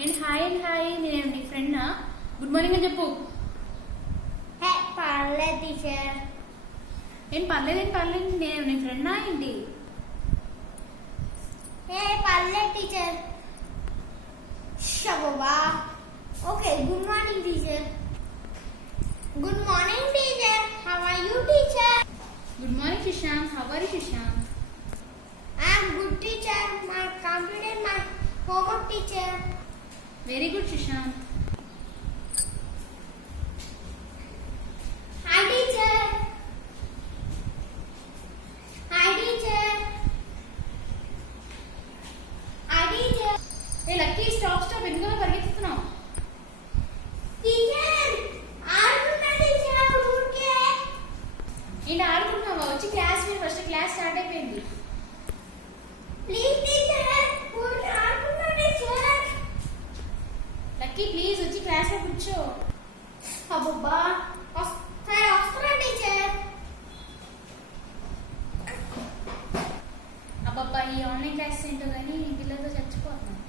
హాయ్ నేను నీ friend. Good morning అని చెప్పు. పర్లేదు టీచర్. పర్లేదు నేను నీ ఫ్రెండా ఏంటి? పర్లేదు టీచర్. షబా. Okay, good morning teacher. Good morning teacher. How are you teacher? Good morning Shashank. How are you Shashank? I am good teacher. My completed my homework teacher. Very good Shashank. Hi teacher. Hi teacher. Hi teacher. Lucky stop ఎందుకు పరిగెత్తుతున్నావు? టీచర్ ఆడుతున్నా టీచర్ ఊరికే. ఏంటి ఆడుకుంటున్నావా? వచ్చి క్లాస్ విని. First class start అయిపోయింది. Please teacher ఊరికే ఆడుతున్నా టీచర్. లక్కీ ప్లీజ్ వచ్చి క్లాస్ లో కూర్చో. అబ్బబ్బా వస్తున్నా టీచర్. అబ్బబ్బా ఈ ఆన్లైన్ క్లాస్ ఏంటో కానీ పిల్లలతో చచ్చిపోతున్నాం.